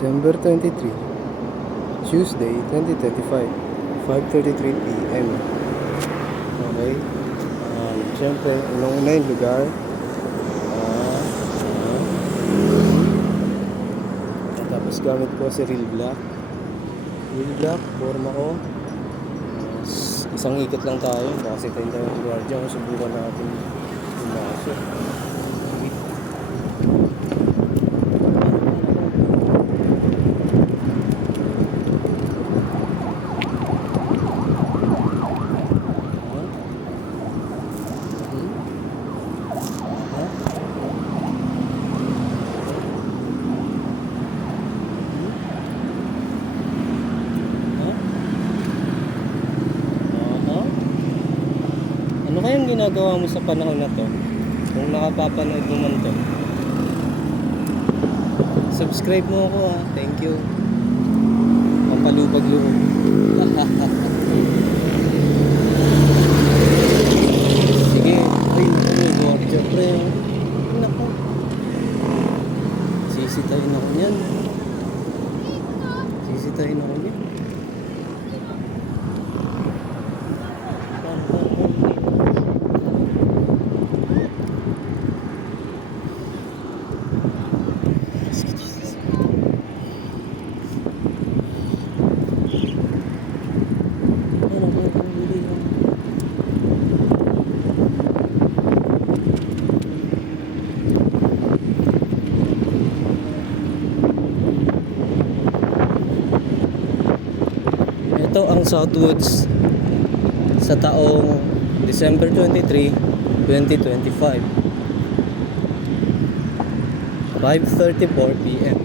December 23, Tuesday, 2025, 5:33 p.m. Okay. Siyempre, una yung lugar. Tapos gamit ko si Real Black. Real Black, forma ko. Isang ikot lang tayo. Kasi tayo ng guardia. Subukan natin pumasok. Ano kayang ginagawa mo sa panahon na to? Kung nakapapanood mo man to, subscribe mo ako ha. Thank you. Pampalubag loob. Sige. Ay, guardia pre. Naku. Sisitayin ako niyan. Sisitayin ako niyan. Ito ang Southwoods sa taong December 23, 2025, 5:34 p.m.